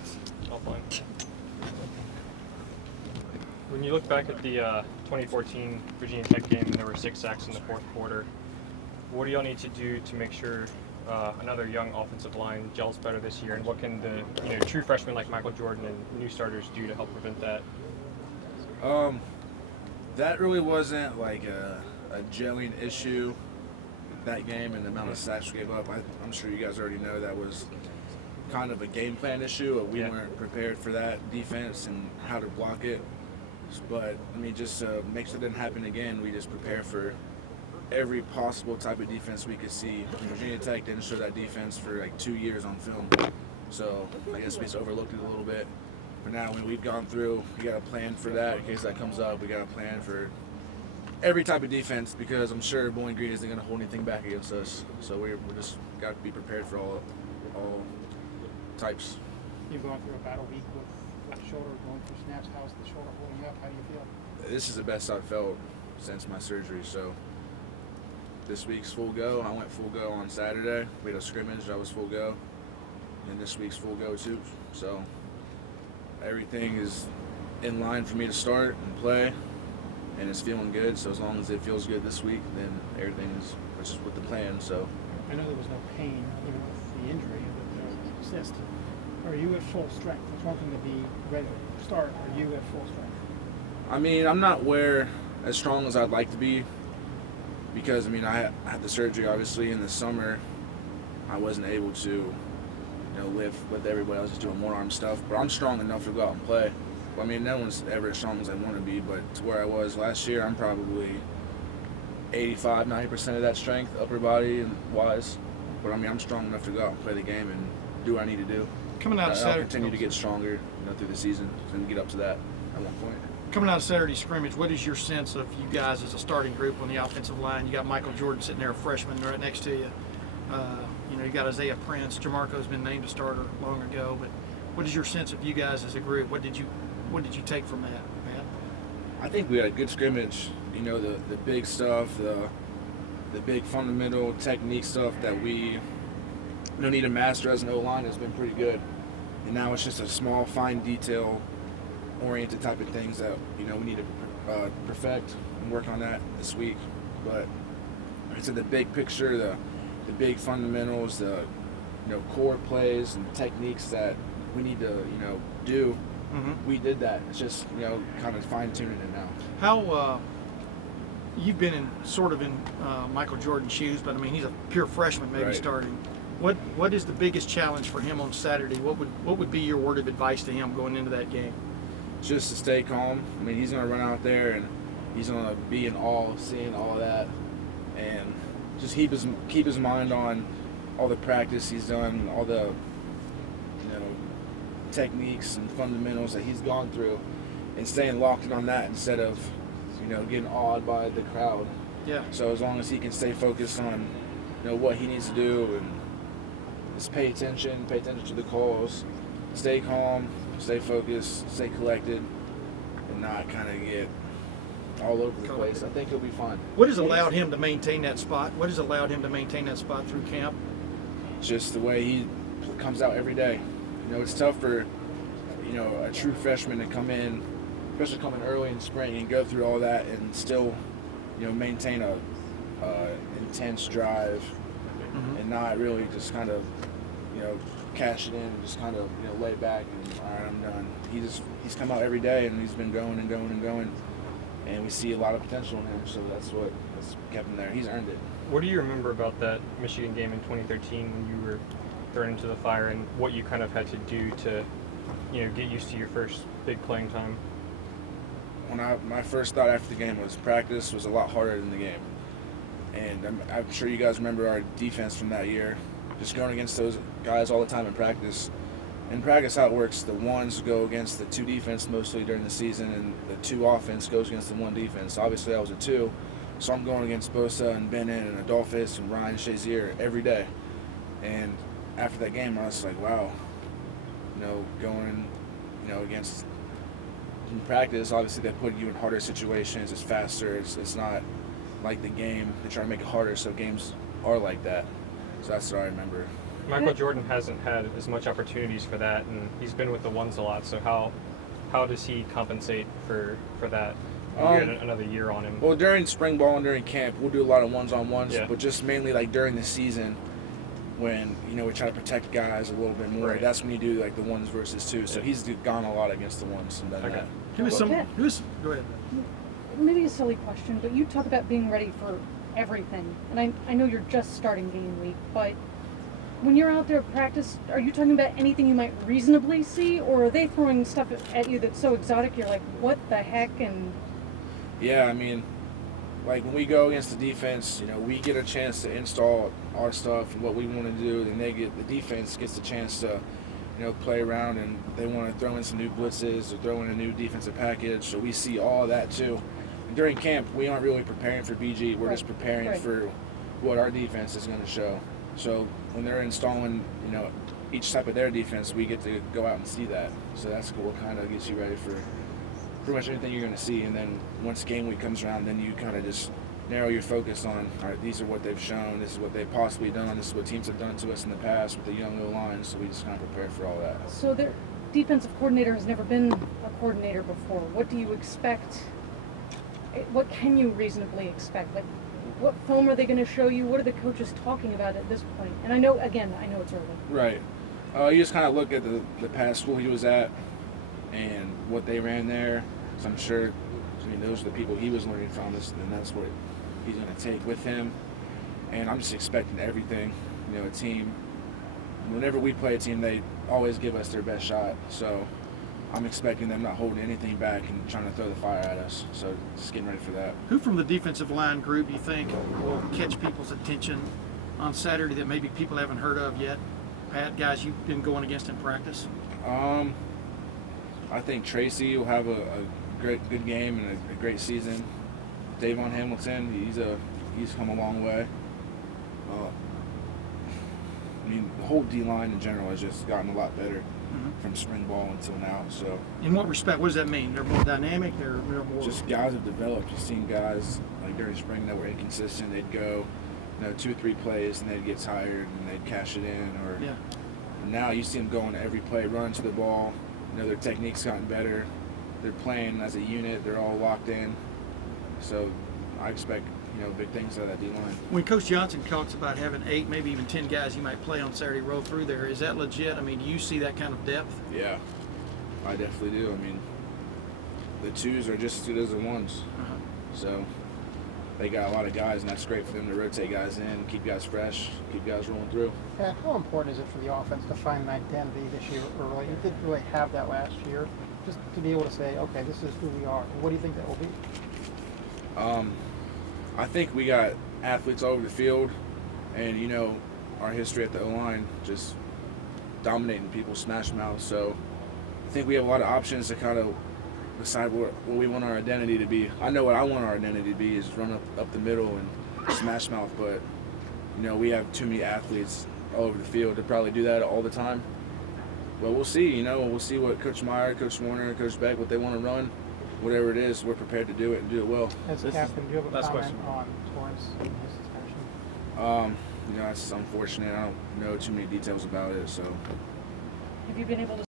thoughts. Elflein. When you look back at the 2014 Virginia Tech game, and there were 6 sacks in the fourth quarter, what do y'all need to do to make sure another young offensive line gels better this year, and what can the true freshmen like Michael Jordan and new starters do to help prevent that? That really wasn't like a gelling issue that game, and the amount of sacks we gave up. I'm sure you guys already know that was kind of a game plan issue. We weren't prepared for that defense and how to block it. But I mean, just to make sure it didn't happen again, we just prepare for every possible type of defense we could see. Virginia Tech didn't show that defense for like 2 years on film, so I guess we just overlooked it a little bit. But now when we've gone through, we got a plan for that in case that comes up. We got a plan for every type of defense, because I'm sure Bowling Green isn't going to hold anything back against us. So we're just got to be prepared for all types. You've gone through a battle week with the shoulder, going through snaps. How's the shoulder holding up? How do you feel? This is the best I've felt since my surgery. So this week's full go. I went full go on Saturday. We had a scrimmage. I was full go. And this week's full go too. So everything is in line for me to start and play, and it's feeling good. So as long as it feels good this week, then everything is just with the plan. So I know there was no pain even with the injury of the cyst. Are you at full strength? It's one thing to be ready to start. Are you at full strength? I mean, I'm not where as strong as I'd like to be, because I mean I had the surgery obviously in the summer. I wasn't able to lift with everybody else just doing more arm stuff, but I'm strong enough to go out and play. Well, I mean, no one's ever as strong as I want to be, but to where I was last year, I'm probably 85-90% of that strength, upper body and wise. But I mean, I'm strong enough to go out and play the game and do what I need to do. Coming out of Saturday, I'll continue to get stronger, through the season and get up to that at one point. Coming out of Saturday scrimmage, what is your sense of you guys as a starting group on the offensive line? You got Michael Jordan sitting there, a freshman, right next to you. You got Isaiah Prince. Jamarco's been named a starter long ago, but what is your sense of you guys as a group? What did you take from that, Matt? I think we had a good scrimmage. The big stuff, the big fundamental technique stuff that we need to master as an O-line has been pretty good. And now it's just a small, fine detail oriented type of things that we need to perfect and work on that this week. But like I said, the big picture, the big fundamentals, the core plays and techniques that we need to do. Mm-hmm. We did that. It's just kind of fine tuning it now. How you've been in Michael Jordan's shoes, but I mean he's a pure freshman, maybe Right. starting. What is the biggest challenge for him on Saturday? What would be your word of advice to him going into that game? Just to stay calm. I mean, he's going to run out there and he's going to be in awe, seeing all that, and just keep his mind on all the practice he's done, all the techniques and fundamentals that he's gone through, and staying locked in on that instead of getting awed by the crowd. Yeah. So as long as he can stay focused on what he needs to do and just pay attention to the calls, stay calm, stay focused, stay collected, and not kind of get all over the place, I think he'll be fine. What has allowed him to maintain that spot? What has allowed him to maintain that spot through camp? Just the way he comes out every day. It's tough for a true freshman to come in, especially coming early in spring, and go through all that and still maintain a intense drive, Mm-hmm. and not really just kind of cash it in and just kind of lay back and all right, I'm done. He's come out every day and he's been going and going and going, and we see a lot of potential in him, so that's kept him there. He's earned it. What do you remember about that Michigan game in 2013 when you were thrown into the fire, and what you kind of had to do to get used to your first big playing time? My first thought after the game was practice was a lot harder than the game. And I'm sure you guys remember our defense from that year, just going against those guys all the time in practice. In practice, how it works, the ones go against the 2 defense mostly during the season, and the 2 offense goes against the 1 defense. Obviously, I was a 2, so I'm going against Bosa and Bennett and Adolphus and Ryan Shazier every day. And after that game, I was like, wow, going against in practice, obviously they put you in harder situations. It's faster. It's not like the game. They try to make it harder, so games are like that. So that's what I remember. Michael Jordan hasn't had as much opportunities for that, and he's been with the ones a lot. So how does he compensate for that? You get another year on him. Well, during spring ball and during camp, we'll do a lot of ones-on-ones, Yeah. but just mainly like during the season when, we try to protect guys a little bit more. Right. That's when you do like the ones versus two. So he's gone a lot against the ones. And done Okay. that. Go ahead. Maybe a silly question, but you talk about being ready for everything. And I know you're just starting game week, but when you're out there at practice, are you talking about anything you might reasonably see, or are they throwing stuff at you that's so exotic you're like, what the heck? And Yeah, I mean, like when we go against the defense, we get a chance to install our stuff and what we want to do, and the defense gets the chance to, play around, and they want to throw in some new blitzes or throw in a new defensive package. So we see all of that too. And during camp, we aren't really preparing for BG. We're just preparing for what our defense is going to show. So when they're installing, each type of their defense, we get to go out and see that. So that's cool. Kind of gets you ready for pretty much anything you're going to see. And then once game week comes around, then you kind of just narrow your focus on, all right, these are what they've shown, this is what they've possibly done, this is what teams have done to us in the past with the young O-line. So we just kind of prepare for all that. so their defensive coordinator has never been a coordinator before. What do you expect? What can you reasonably expect? Like, what film are they going to show you? What are the coaches talking about at this point? And I know it's early. Right. You just kind of look at the past school he was at and what they ran there. So I'm sure, those are the people he was learning from, and that's what he's going to take with him. And I'm just expecting everything. A team, whenever we play a team, they always give us their best shot. So I'm expecting them not holding anything back and trying to throw the fire at us. So just getting ready for that. Who from the defensive line group do you think will catch people's attention on Saturday that maybe people haven't heard of yet? Pat, guys you've been going against in practice? I think Tracy will have a good game and a great season. Davon Hamilton, he's come a long way. The whole D-line in general has just gotten a lot better from spring ball until now. So, in what respect? What does that mean? They're more dynamic. They're more. Just guys have developed. You've seen guys like during spring that were inconsistent. They'd go, 2 or 3 plays and they'd get tired and they'd cash it in. Or now you see them going every play, running to the ball. Their technique's gotten better. They're playing as a unit. They're all locked in. So I expect big things out of that D-line. When Coach Johnson talks about having 8, maybe even 10 guys you might play on Saturday roll through there, is that legit? I mean, do you see that kind of depth? Yeah, I definitely do. I mean, the 2s are just as good as the 1s. So they got a lot of guys, and that's great for them to rotate guys in, keep guys fresh, keep guys rolling through. Pat, how important is it for the offense to find an identity this year early? You didn't really have that last year. Just to be able to say, okay, this is who we are. What do you think that will be? I think we got athletes all over the field, and our history at the O-line, just dominating people, smash mouth. So I think we have a lot of options to kind of decide what we want our identity to be. I know what I want our identity to be is run up the middle and smash mouth, but we have too many athletes all over the field to probably do that all the time. But we'll see. We'll see what Coach Meyer, Coach Warner, Coach Beck, what they want to run. Whatever it is, we're prepared to do it and do it well. As a captain, do you have a last comment question. on Torrance and his suspension? That's unfortunate. I don't know too many details about it, so. Have you been able to